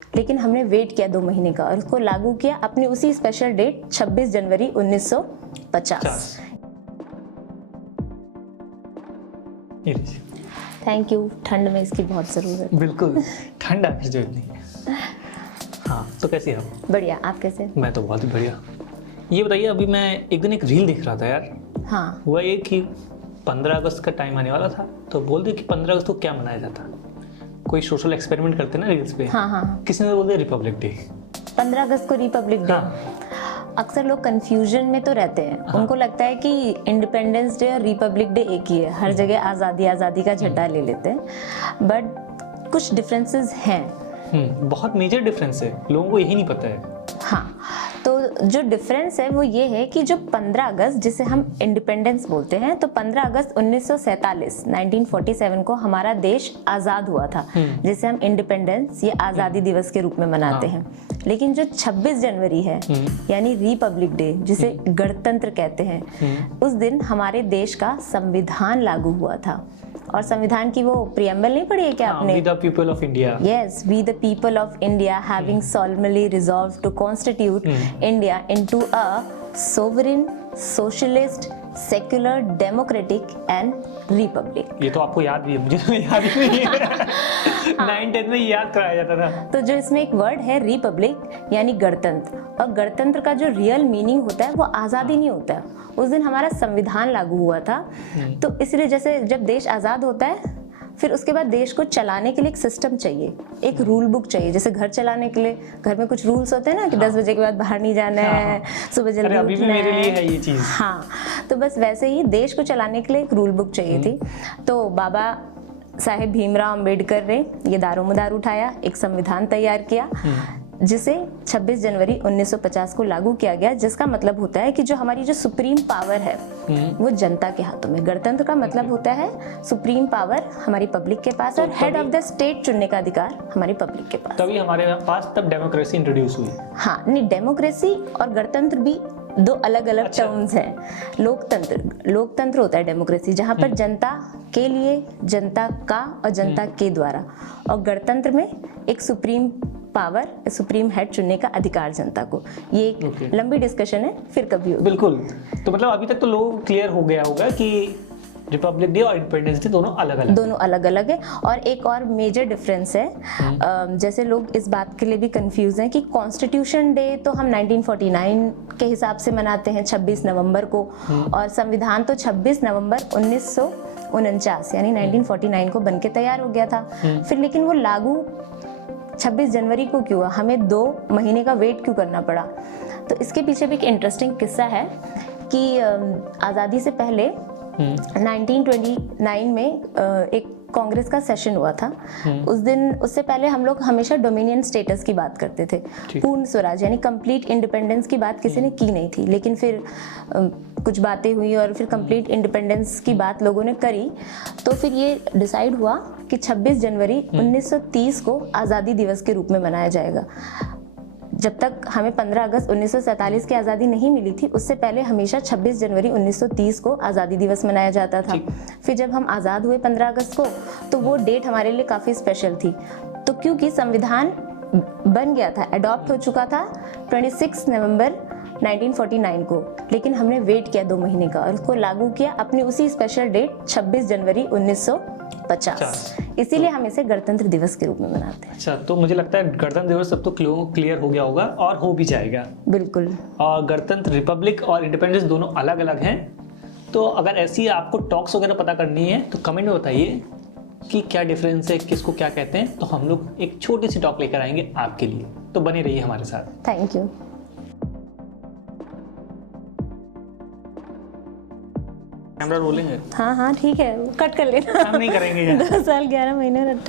लेकिन हमने वेट किया 2 महीने का और उसको लागू किया अपनी उसी स्पेशल डेट 26 जनवरी 1950। Thank you. ठंड में इसकी बहुत ज़रूरत है। बिल्कुल, ठंड आखिर जो इतनी है। हाँ, तो कैसी है आप? बढ़िया, आप कैसे? मैं तो बहुत ही बढ़िया। ये बताइए, अभी मैं एक दिन एक रील देख रहा था यार। हाँ। हुआ ये कि 15 अगस्त का टाइम आने वाला था, तो बोल दिया कि 15 अगस्त को क्या मनाया जाता। कोई सोशल एक्सपेरिमेंट करते हैं ना रील्स पे। हाँ। किसी ने बोल दिया रिपब्लिक डे। 15 अगस्त को रिपब्लिक डे। अक्सर लोग कंफ्यूजन में तो रहते हैं। उनको लगता है कि इंडिपेंडेंस डे और रिपब्लिक डे एक ही है, हर जगह आज़ादी का झंडा ले लेते हैं, बट कुछ डिफरेंसेस हैं। बहुत मेजर डिफरेंस है, लोगों को यही नहीं पता है। हाँ, तो जो डिफरेंस है वो ये है कि जो 15 अगस्त जिसे हम इंडिपेंडेंस बोलते हैं, तो 15 अगस्त 1947 को हमारा देश आज़ाद हुआ था, जिसे हम इंडिपेंडेंस या आज़ादी दिवस के रूप में मनाते हैं। लेकिन जो 26 जनवरी है यानी रिपब्लिक डे, जिसे गणतंत्र कहते हैं, उस दिन हमारे देश का संविधान लागू हुआ था। और संविधान की वो प्रियम्बल नहीं पढ़ी है क्या आपने? We the people of India. Yes, we the people of India having solemnly resolved to constitute India into a sovereign, socialist, secular, democratic and republic. ये तो आपको याद भी है, मुझे तो याद ही नहीं है। 9th-10th में याद कराया जाता था। तो जो इसमें एक वर्ड है रिपब्लिक यानी गणतंत्र, और गणतंत्र का जो रियल मीनिंग होता है वो आज़ादी नहीं होता है। उस दिन हमारा संविधान लागू हुआ था, तो इसलिए जैसे जब देश आज़ाद होता है फिर उसके बाद देश को चलाने के लिए एक सिस्टम चाहिए, एक रूल बुक चाहिए। जैसे घर चलाने के लिए घर में कुछ रूल्स होते हैं ना कि 10 बजे के बाद बाहर नहीं जाना है, सुबह जल्दी अभी भी मेरे लिए है ये चीज़। हाँ, तो बस वैसे ही देश को चलाने के लिए एक रूल बुक चाहिए थी। तो बाबा साहेब भीमराव अंबेडकर ने ये दारोमदार उठाया, एक संविधान तैयार किया, जिसे 26 जनवरी 1950 को लागू किया गया, जिसका मतलब होता है कि जो हमारी जो सुप्रीम पावर है वो जनता के हाथों में। गणतंत्र का मतलब होता है सुप्रीम पावर हमारी पब्लिक के पास, और हेड ऑफ द स्टेट चुनने का अधिकार हमारी पब्लिक के पास। तभी हमारे पास तब डेमोक्रेसी इंट्रोड्यूस हुई। हाँ, नहीं, डेमोक्रेसी और गणतंत्र भी दो अलग अलग टर्म्स हैं। लोकतंत्र होता है डेमोक्रेसी, जहाँ पर जनता के लिए, जनता का और जनता के द्वारा, और गणतंत्र में एक सुप्रीम पावर, सुप्रीम हेड चुनने का अधिकार जनता को। ये एक लंबी डिस्कशन है, फिर कभी होगी। बिल्कुल। तो मतलब अभी तक तो लोगों को क्लियर हो गया होगा कि रिपब्लिक डे और इंडिपेंडेंस डे दोनों अलग अलग है। और एक और मेजर डिफरेंस है, जैसे लोग इस बात के लिए भी कंफ्यूज हैं कि कॉन्स्टिट्यूशन डे तो हम 1949 के हिसाब से मनाते हैं 26 नवंबर को, और संविधान तो 26 नवंबर 1949 यानी 1949 को बनके तैयार हो गया था। फिर लेकिन वो लागू 26 जनवरी को क्यों हुआ, हमें 2 महीने का वेट क्यों करना पड़ा? तो इसके पीछे भी एक इंटरेस्टिंग किस्सा है कि आज़ादी से पहले 1929 में एक कांग्रेस का सेशन हुआ था। उस दिन, उससे पहले हम लोग हमेशा डोमिनियन स्टेटस की बात करते थे, पूर्ण स्वराज यानी कंप्लीट इंडिपेंडेंस की बात किसी ने की नहीं थी। लेकिन फिर कुछ बातें हुई और फिर कंप्लीट इंडिपेंडेंस की बात लोगों ने करी, तो फिर ये डिसाइड हुआ कि 26 जनवरी 1930 को आज़ादी दिवस के रूप में मनाया जाएगा। जब तक हमें 15 अगस्त 1947 की आज़ादी नहीं मिली थी, उससे पहले हमेशा 26 जनवरी 1930 को आज़ादी दिवस मनाया जाता था। फिर जब हम आज़ाद हुए 15 अगस्त को, तो वो डेट हमारे लिए काफ़ी स्पेशल थी। तो क्योंकि संविधान बन गया था, अडॉप्ट हो चुका था 26 नवंबर 1949 को, लेकिन हमने वेट किया 2 महीने का और उसको लागू किया अपनी उसी स्पेशल डेट 26 जनवरी 1950। इसीलिए हम इसे गणतंत्र दिवस के रूप में मनाते हैं। अच्छा, तो मुझे लगता है गणतंत्र दिवस सब तो क्लियर हो गया होगा और हो भी जाएगा। बिल्कुल। और गणतंत्र, रिपब्लिक और इंडिपेंडेंस दोनों अलग अलग हैं। तो अगर ऐसी आपको टॉक्स वगैरह पता करनी है तो कमेंट में बताइए कि क्या डिफरेंस है, किसको क्या कहते हैं, तो हम लोग एक छोटी सी टॉक लेकर आएंगे आपके लिए। तो बने रहिए हमारे साथ। Thank you. कैमरा रोलिंग है? हाँ, ठीक है, कट कर लेना। हम नहीं करेंगे। 2 साल 11 महीने और 18